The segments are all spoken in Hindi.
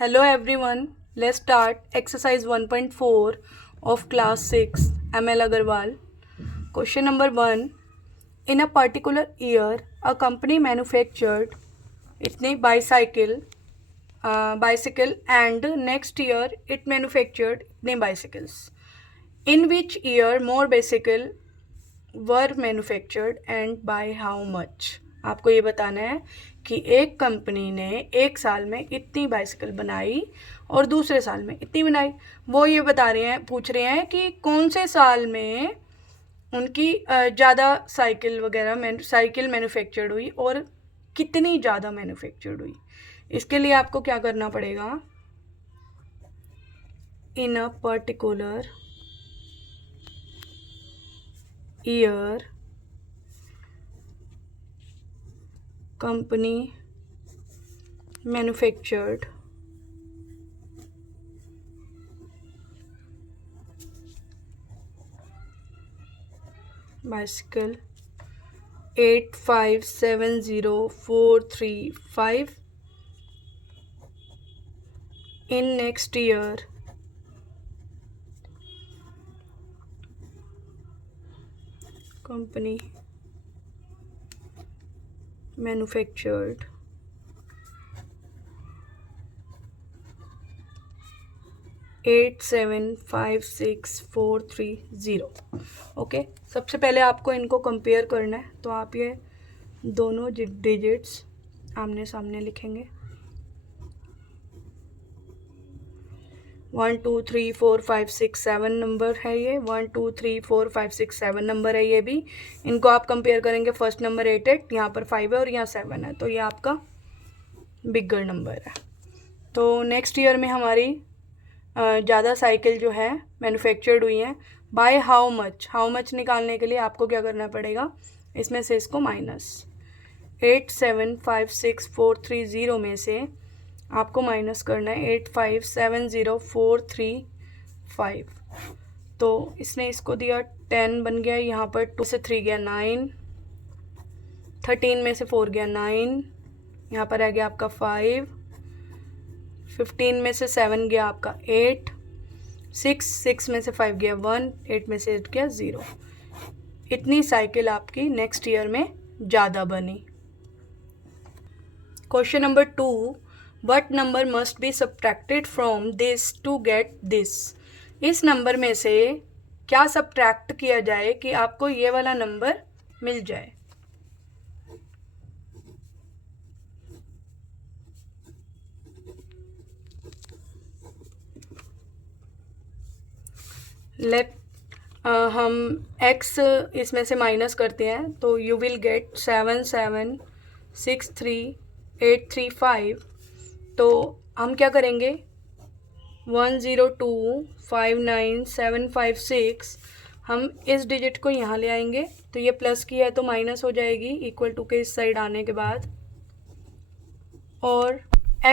Hello everyone, let's start exercise 1.4 of class 6 ML Agarwal. Question number 1. In a particular year, a company manufactured itne bicycle and next year it manufactured itne bicycles. In which year more bicycle were manufactured and by how much. आपको ये बताना है कि एक कंपनी ने एक साल में इतनी बाइसिकल बनाई और दूसरे साल में इतनी बनाई. वो ये बता रहे हैं, पूछ रहे हैं कि कौन से साल में उनकी ज़्यादा साइकिल मैन्युफैक्चर्ड हुई और कितनी ज़्यादा मैन्युफैक्चर्ड हुई. इसके लिए आपको क्या करना पड़ेगा, in a particular year company manufactured bicycle 8570435 in next year company manufactured 8756430. Okay, सबसे पहले आपको इनको कंपेयर करना है, तो आप ये दोनों डिजिट्स आमने सामने लिखेंगे. 1 2 3 4 5 6 7 नंबर है ये. 1 2 3 4 5 6 7 नंबर है ये भी. इनको आप कंपेयर करेंगे. फर्स्ट नंबर 8 8, यहाँ पर 5 है और यहाँ 7 है, तो ये आपका बिगर नंबर है. तो नेक्स्ट ईयर में हमारी ज़्यादा साइकिल जो है मैन्युफैक्चर्ड हुई हैं. बाय हाउ मच निकालने के लिए आपको क्या करना पड़ेगा, इसमें से इसको माइनस 8756430 में से आपको माइनस करना है 8570435. तो इसने इसको दिया 10 बन गया, यहाँ पर 2 से 3 गया 9, 13 में से 4 गया 9, यहाँ पर आ गया आपका 5, 15 में से 7 गया आपका 8, 6 में से 5 गया 1, 8 में से 8 गया 0. इतनी साइकिल आपकी नेक्स्ट ईयर में ज़्यादा बनी. Question number 2. What number must be subtracted from this to get this. इस नंबर में से क्या सब्ट्रैक्ट किया जाए कि आपको ये वाला नंबर मिल जाए. लेट हम x इसमें से माइनस करते हैं, तो यू विल गेट 7763835. तो हम क्या करेंगे, 10259756 हम इस डिजिट को यहाँ ले आएंगे, तो ये प्लस की है तो माइनस हो जाएगी इक्वल टू के इस साइड आने के बाद, और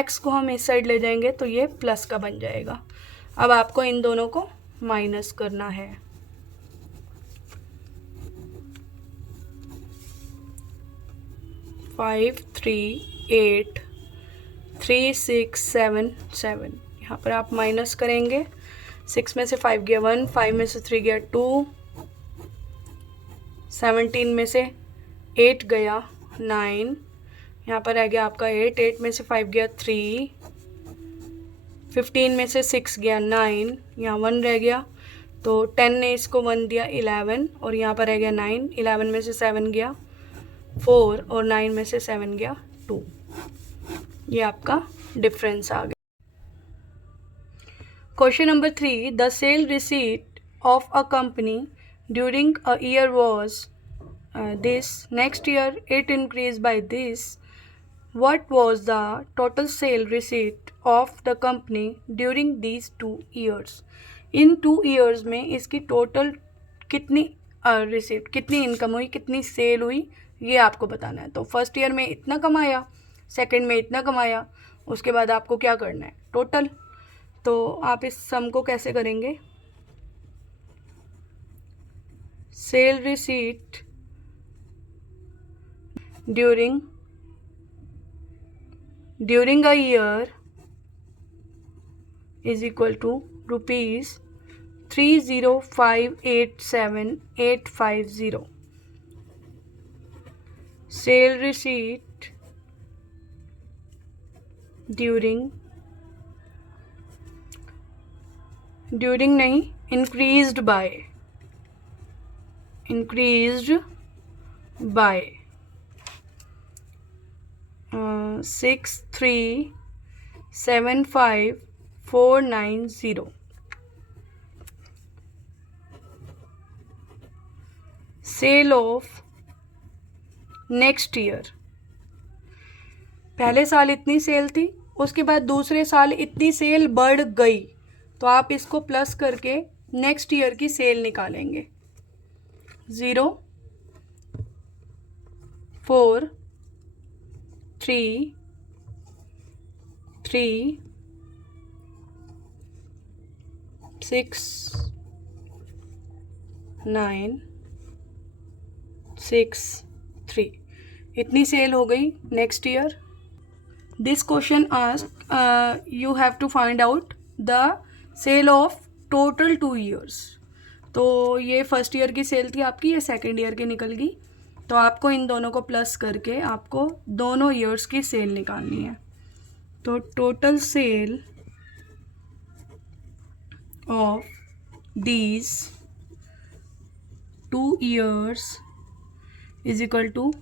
x को हम इस साइड ले जाएंगे तो ये प्लस का बन जाएगा. अब आपको इन दोनों को माइनस करना है. 5383677. यहाँ पर आप माइनस करेंगे. 6 में से 5 गया 1, 5 में से 3 गया 2, 17 में से 8 गया 9, यहाँ पर आ गया आपका 8, 8 में से 5 गया 3, 15 में से 6 गया 9, यहाँ 1 रह गया, तो 10 ने इसको 1 दिया 11, और यहाँ पर रह गया 9, 11 में से 7 गया 4, और 9 में से 7 गया 2. ये आपका डिफरेंस आ गया. Question number 3. The sale receipt of a company during a year was this. Next year it increase by this. What was the total sale receipt of the company during these 2 years? In 2 years में इसकी टोटल कितनी रिसीट, कितनी इनकम हुई, कितनी सेल हुई, ये आपको बताना है. तो फर्स्ट ईयर में इतना कमाया, सेकंड में इतना कमाया, उसके बाद आपको क्या करना है, टोटल. तो आप इस सम को कैसे करेंगे, sale receipt during a year is equal to rupees 30587,850. Sale receipt during नहीं, increased by 6375490. Sale of next year, पहले साल इतनी सेल थी, उसके बाद दूसरे साल इतनी सेल बढ़ गई, तो आप इसको प्लस करके नेक्स्ट ईयर की सेल निकालेंगे. 0 4 3 3 6 9 6 3, इतनी सेल हो गई next year. This question ask you have to find out the sale of total 2 years. तो ये फर्स्ट ईयर की सेल थी आपकी, ये सेकेंड ईयर की निकल गई, तो आपको इन दोनों को प्लस करके आपको दोनों ईयर्स की सेल निकालनी है. तो total sale of these 2 years is equal to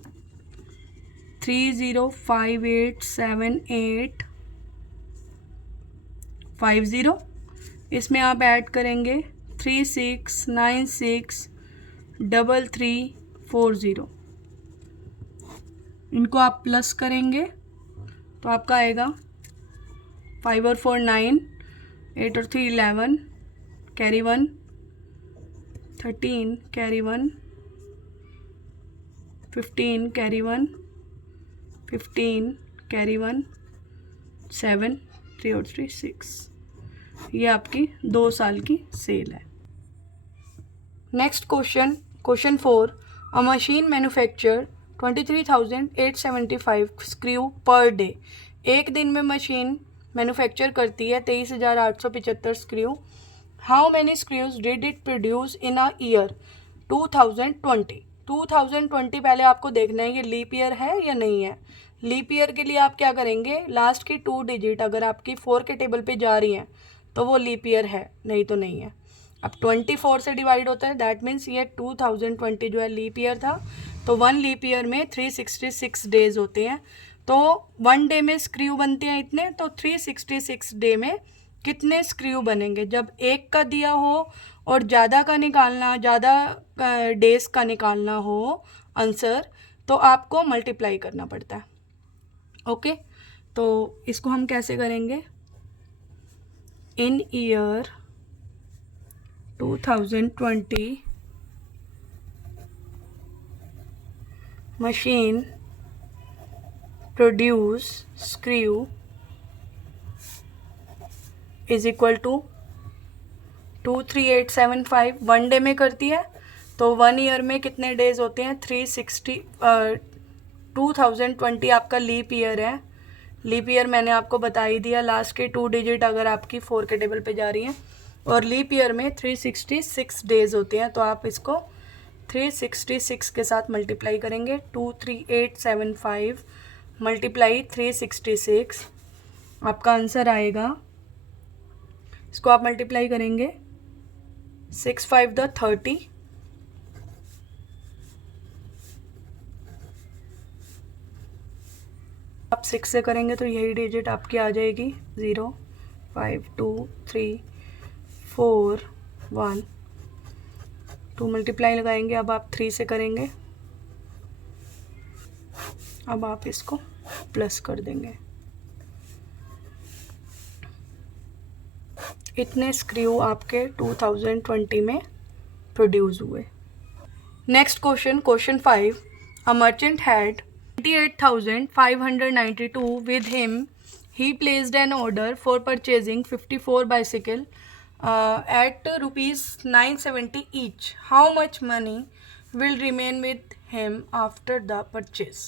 30587,850. इसमें आप ऐड करेंगे 36963340. इनको आप प्लस करेंगे तो आपका आएगा 5 और 4 9, 8 और 3 11, कैरी 1 13, कैरी 1 15, कैरी 1 15, कैरी 1 7, 3 और 3 6. ये आपकी 2 साल की सेल है. Next question 4. A machine manufacture 23,875 screw per day. एक दिन में मशीन मैन्युफैक्चर करती है 23,875 screw. How many screws did it produce in a year 2020. 2020 पहले आपको देखना है ये लीप ईयर है या नहीं है. लीप ईयर के लिए आप क्या करेंगे, लास्ट की 2 डिजिट अगर आपकी 4 के टेबल पे जा रही हैं तो वो लीप ईयर है, नहीं तो नहीं है. अब 24 से डिवाइड होता है, दैट मीन्स ये 2020 जो है लीप ईयर था. तो 1 लीप ईयर में 366 डेज होते हैं. तो 1 डे में स्क्रू बनते हैं इतने, तो 366 डे में कितने स्क्रू बनेंगे. जब एक का दिया हो और ज़्यादा का निकालना, ज़्यादा डेज का निकालना हो आंसर, तो आपको मल्टीप्लाई करना पड़ता है. ओके, तो इसको हम कैसे करेंगे. In year 2020 machine produce screw is equal to 23875. 1 day में करती है तो 1 ईयर में कितने डेज होते हैं 360. 2020 आपका लीप ईयर है. लीप ईयर मैंने आपको बता ही दिया, लास्ट के 2 डिजिट अगर आपकी 4 के टेबल पे जा रही हैं, और लीप ईयर में 366 डेज होते हैं. तो आप इसको 366 के साथ मल्टीप्लाई करेंगे. 23875 मल्टीप्लाई 366, आपका आंसर आएगा. इसको आप मल्टीप्लाई करेंगे 6 5 द 30, आप 6 से करेंगे तो यही डिजिट आपकी आ जाएगी 0 5 2 3 4 1. 2 मल्टीप्लाई लगाएंगे, अब आप 3 से करेंगे, अब आप इसको प्लस कर देंगे. इतने स्क्रू आपके 2020 में प्रोड्यूस हुए. Next question 5. A merchant had 28,592 with him. He placed an order for purchasing 54 bicycle at rupees 970 each. How much money will remain with him after the purchase?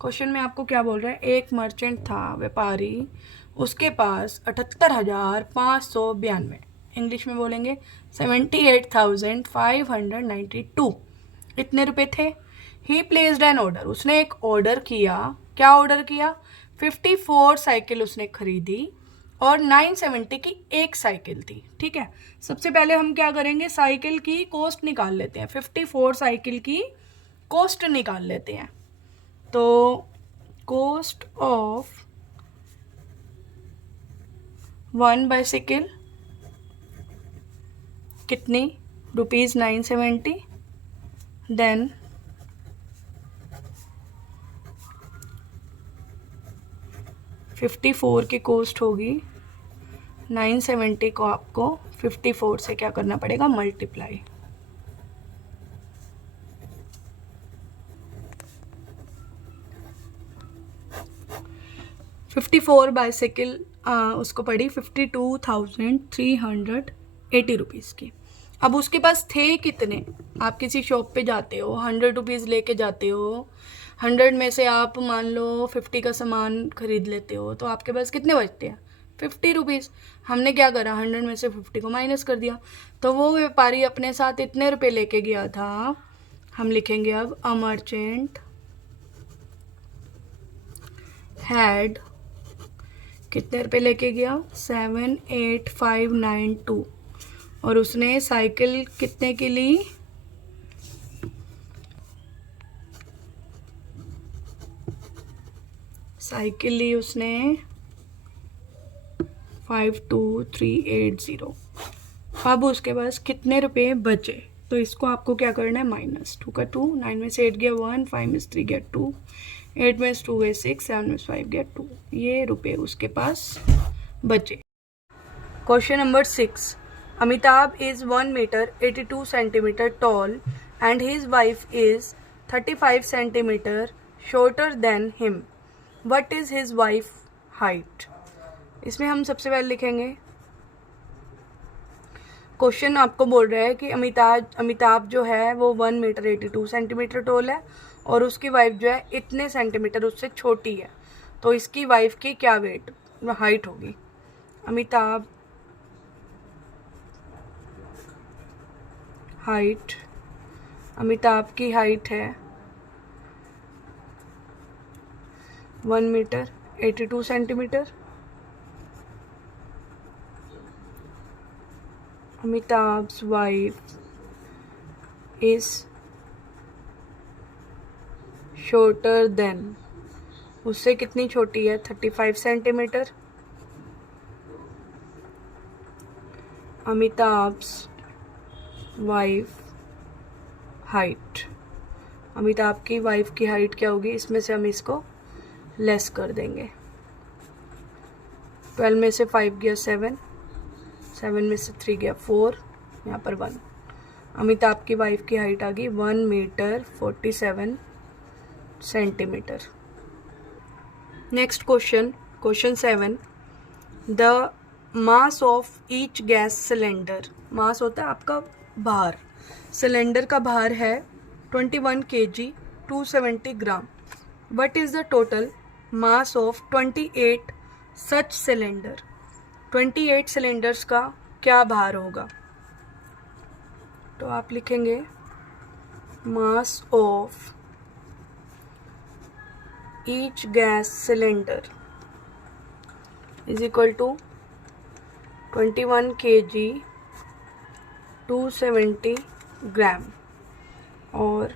Question में आपको क्या बोल रहा है, एक मर्चेंट था, व्यापारी, उसके पास 78,592, इंग्लिश में बोलेंगे 78,592, इतने रुपए थे। ही प्लेस्ड एन ऑर्डर, उसने एक ऑर्डर किया। क्या ऑर्डर किया? 54 साइकिल उसने खरीदी और 970 की एक साइकिल थी। ठीक है, सबसे पहले हम क्या करेंगे, साइकिल की कॉस्ट निकाल लेते हैं। 54 साइकिल की कॉस्ट निकाल लेते हैं। तो कॉस्ट ऑफ 1 बाइसिकल कितनी? ₹970। देन 54 की कॉस्ट होगी 970 को आपको 54 से क्या करना पड़ेगा, मल्टीप्लाई। ₹54 बाइसिकल उसको पड़ी 52,380 रुपीज़ की। अब उसके पास थे कितने? आप किसी शॉप पे जाते हो, 100 रुपीज़ लेके जाते हो, 100 में से आप मान लो 50 का सामान खरीद लेते हो, तो आपके पास कितने बचते हैं? 50 रुपीज़। हमने क्या करा, 100 में से 50 को माइनस कर दिया। तो वो व्यापारी अपने साथ इतने रुपए लेके गया था। हम लिखेंगे अब अ मर्चेंट हैड कितने रुपए लेके गया, 78592, और उसने साइकिल कितने की ली, साइकिल ली उसने 52380। अब उसके पास कितने रुपए बचे? तो इसको आपको क्या करना है, माइनस 2 का 2, 9 में से 8 गया 1, 5 में से 3 गया 2, 8 में से 2 गया 6, 7 में से 5 गया 2, ये रुपए उसके पास बचे। Question number 6, Amitabh is 1 metre 82 centimetre tall and his wife is 35 centimetre shorter than him. What is his wife height? इसमें हम सबसे पहले लिखेंगे, क्वेश्चन आपको बोल रहा है कि अमिताभ जो है वो 1 मीटर 82 सेंटीमीटर टॉल है और उसकी वाइफ जो है इतने सेंटीमीटर उससे छोटी है। तो इसकी वाइफ की क्या हाइट होगी? अमिताभ हाइट, अमिताभ की हाइट है 1 मीटर 82 सेंटीमीटर। अमिताभ's wife is shorter than, उससे कितनी छोटी है, 35 सेंटीमीटर। अमिताभ's वाइफ हाइट, अमिताभ की वाइफ की हाइट क्या होगी, इसमें से हम इसको लेस कर देंगे। 12 में से 5 गया 7, 7 में से 3 गया 4, यहाँ पर 1। अमिताभ की वाइफ की हाइट आ गई 1 metre 47 centimetre. Next question, question 7, the mass of each gas cylinder, mass होता है आपका भार, सिलेंडर का भार है 21 kg 270 gram. What is the total mass of 28 such cylinder? 28 cylinders का क्या भार होगा? तो आप लिखेंगे mass of each gas cylinder is equal to 21 kg 270 gram और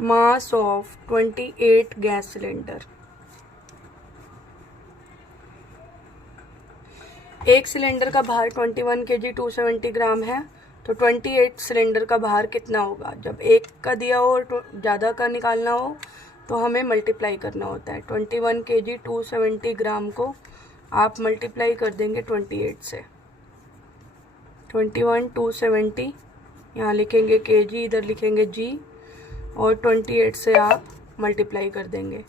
मास ऑफ 28 गैस सिलेंडर। एक सिलेंडर का भार 21 kg 270 ग्राम है, तो 28 सिलेंडर का भार कितना होगा? जब एक का दिया हो और ज़्यादा का निकालना हो तो हमें मल्टीप्लाई करना होता है। 21 kg 270 ग्राम को आप मल्टीप्लाई कर देंगे 28 से। 21 270, यहाँ लिखेंगे kg, इधर लिखेंगे g, और 28 से आप मल्टीप्लाई कर देंगे।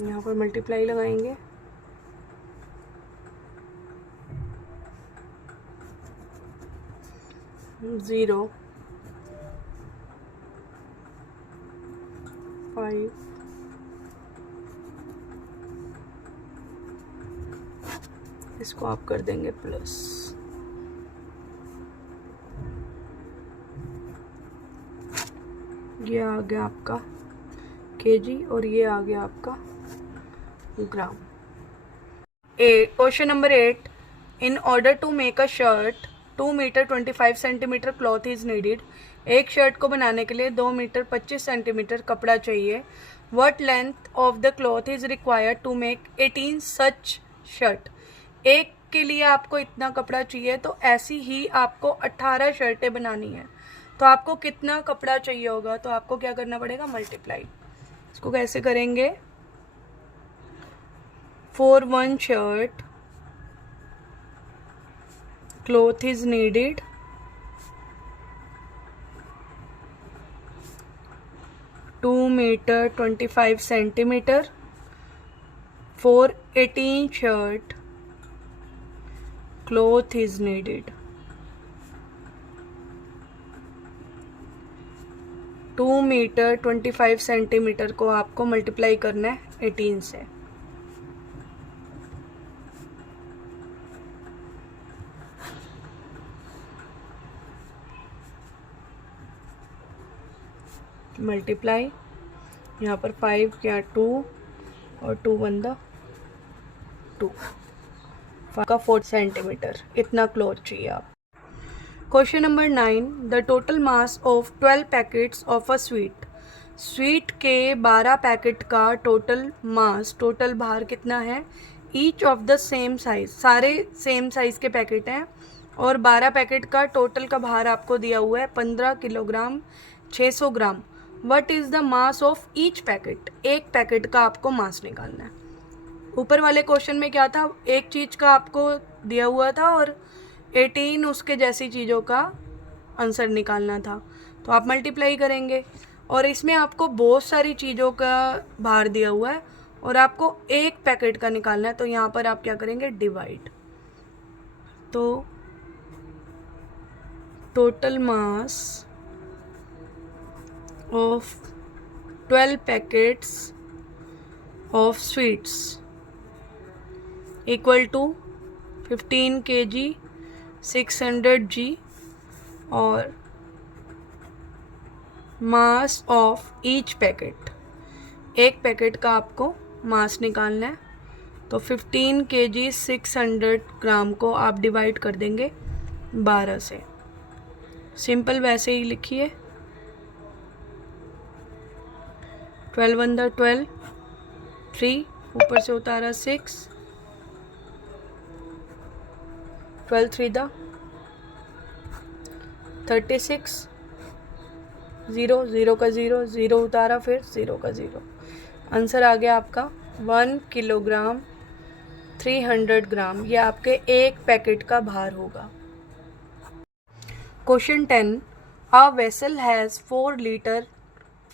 यहाँ पर मल्टीप्लाई लगाएंगे, 0 5 इसको आप कर देंगे प्लस। ये आ गया आपका केजी और ये आ गया आपका gram. Question number 8, in order to make a shirt 2 metre 25 centimetre cloth is needed. एक शर्ट को बनाने के लिए 2 मीटर 25 सेंटीमीटर कपड़ा चाहिए। What length of the cloth is required to make 18 such shirt. एक के लिए आपको इतना कपड़ा चाहिए, तो ऐसी ही आपको 18 शर्टें बनानी है। तो आपको कितना कपड़ा चाहिए होगा, तो आपको क्या करना पड़ेगा, मल्टीप्लाई। इसको कैसे करेंगे, for one shirt cloth is needed 2 meter 25 centimeter, for 18 shirt cloth is needed 2 metre 25 centimetre को आपको मल्टीप्लाई करना है 18 से। मल्टीप्लाई, यहाँ पर 5 क्या 2 और 2 1 2 का 4 सेंटीमीटर इतना क्लॉथ चाहिए आप। Question number 9, the total mass of 12 packets of a sweet. Sweet के 12 पैकेट का टोटल मास, टोटल भार कितना है। Each of the same size, सारे सेम साइज के पैकेट हैं और 12 पैकेट का टोटल का भार आपको दिया हुआ है 15 kilogram 600 gram. What is the mass of each packet. एक पैकेट का आपको मास निकालना है। ऊपर वाले क्वेश्चन में क्या था, एक चीज का आपको दिया हुआ था और 18 उसके जैसी चीज़ों का आंसर निकालना था। तो आप मल्टीप्लाई करेंगे और इसमें आपको बहुत सारी चीज़ों का भार दिया हुआ है और आपको एक पैकेट का निकालना है। तो यहाँ पर आप क्या करेंगे, डिवाइड। तो total mass of 12 packets of sweets equal to 15 kg 600 g और मास ऑफ ईच पैकेट, एक पैकेट का आपको मास निकालना है। तो 15 kg 600 ग्राम को आप डिवाइड कर देंगे 12 से। सिंपल वैसे ही लिखिए, 12 1 12 3 ऊपर से उतारा 6, 12 3 36, 0 0 का 0 0 उतारा, फिर 0 का 0। आंसर आ गया आपका 1 किलोग्राम 300 ग्राम। ये आपके एक पैकेट का भार होगा। Question 10, a vessel has 4 litre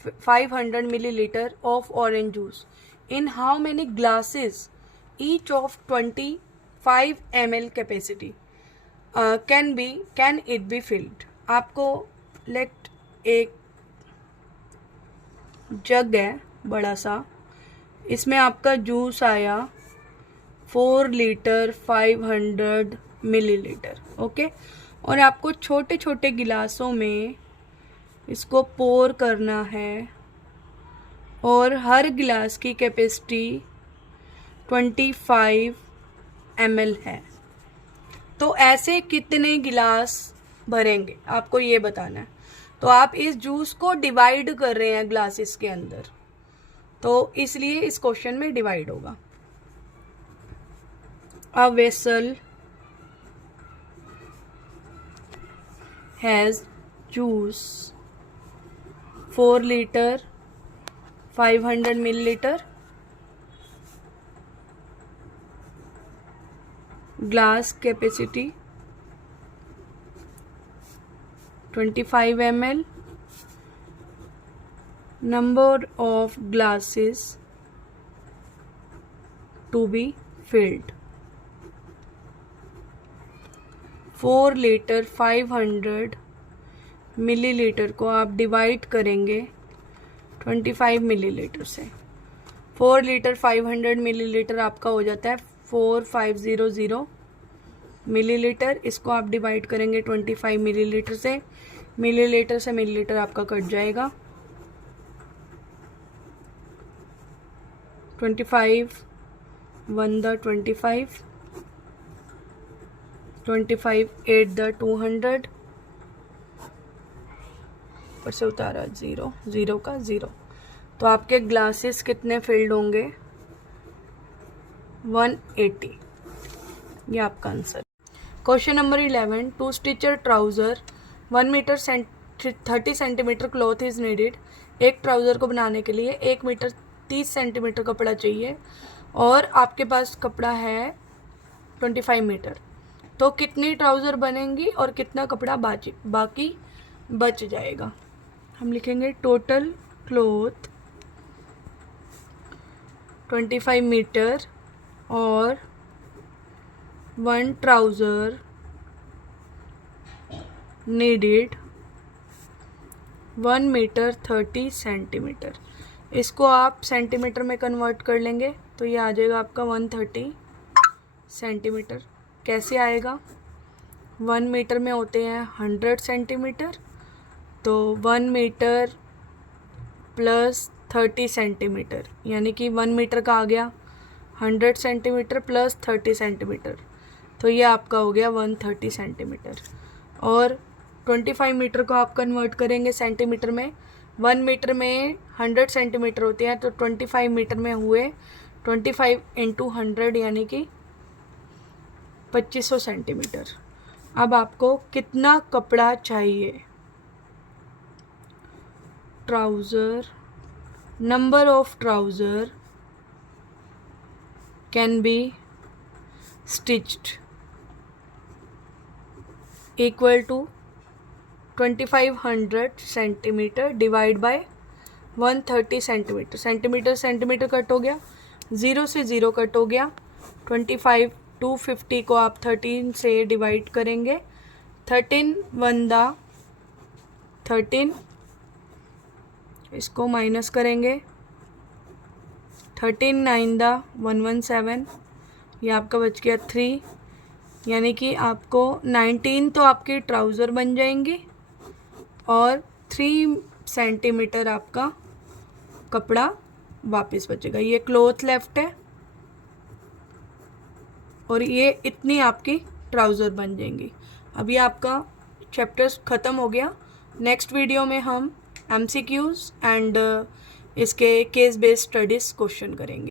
500 millilitre of orange juice in how many glasses each of 25 ml capacity can it be filled. आपको लेट एक जग है बड़ा सा, इसमें आपका जूस आया 4 लीटर 500 मिलीलीटर, ओके। और आपको छोटे छोटे गिलासों में इसको पोर करना है और हर गिलास की कैपेसिटी 25 ml है। तो ऐसे कितने गिलास भरेंगे आपको ये बताना है। तो आप इस जूस को डिवाइड कर रहे हैं ग्लासेस के अंदर, तो इसलिए इस क्वेश्चन में डिवाइड होगा। A vessel has juice 4 litre 500 millilitre, glass capacity 25 ml, number of glasses to be filled 4 liter 500 millilitre को आप डिवाइड करेंगे 25 मिलीलीटर से। 4 लीटर 500 मिलीलीटर आपका हो जाता है 4500 मिलीलीटर। इसको आप डिवाइड करेंगे 25 मिलीलीटर से मिलीलीटर आपका कट जाएगा। 25 1 द 25, 25 8 द 200, ऊपर से उतारा 0, 0 का 0। तो आपके ग्लासेस कितने फिल्ड होंगे? 180। ये आपका answer. Question number 11, to stitch a trouser 1 metre 30 centimetre cloth is needed. एक ट्राउज़र को बनाने के लिए 1 मीटर 30 सेंटीमीटर कपड़ा चाहिए और आपके पास कपड़ा है 25 मीटर। तो कितनी ट्राउज़र बनेंगी और कितना कपड़ा बाकी बच जाएगा? हम लिखेंगे टोटल क्लॉथ 25 मीटर और 1 ट्राउज़र नीडेड 1 मीटर 30 सेंटीमीटर। इसको आप सेंटीमीटर में कन्वर्ट कर लेंगे तो ये आ जाएगा आपका 130 सेंटीमीटर। कैसे आएगा? 1 मीटर में होते हैं 100 सेंटीमीटर, तो 1 मीटर प्लस 30 सेंटीमीटर यानी कि 1 मीटर का आ गया 100 सेंटीमीटर प्लस 30 सेंटीमीटर, तो ये आपका हो गया 130 सेंटीमीटर। और 25 मीटर को आप कन्वर्ट करेंगे सेंटीमीटर में। 1 मीटर में 100 सेंटीमीटर होते हैं, तो 25 मीटर में हुए 25 इंटू 100 यानी कि 2500 सेंटीमीटर। अब आपको कितना कपड़ा चाहिए? Trouser, number of trouser can be stitched equal to 2500 centimetre divide by 130 centimetre. Centimetre cut हो गया, 0 से 0 कट हो गया। 25 250 को आप 13 से डिवाइड करेंगे। 13 1 दा 13, इसको माइनस करेंगे। 13 9 दा 117, ये आपका बच गया 3, यानी कि आपको 19 तो आपकी ट्राउज़र बन जाएंगी और 3 सेंटीमीटर आपका कपड़ा वापस बचेगा। ये क्लॉथ लेफ्ट है और ये इतनी आपकी ट्राउज़र बन जाएंगी। अभी आपका चैप्टर ख़त्म हो गया। नेक्स्ट वीडियो में हम MCQs एंड इसके केस बेस्ड स्टडीज़ क्वेश्चन करेंगे।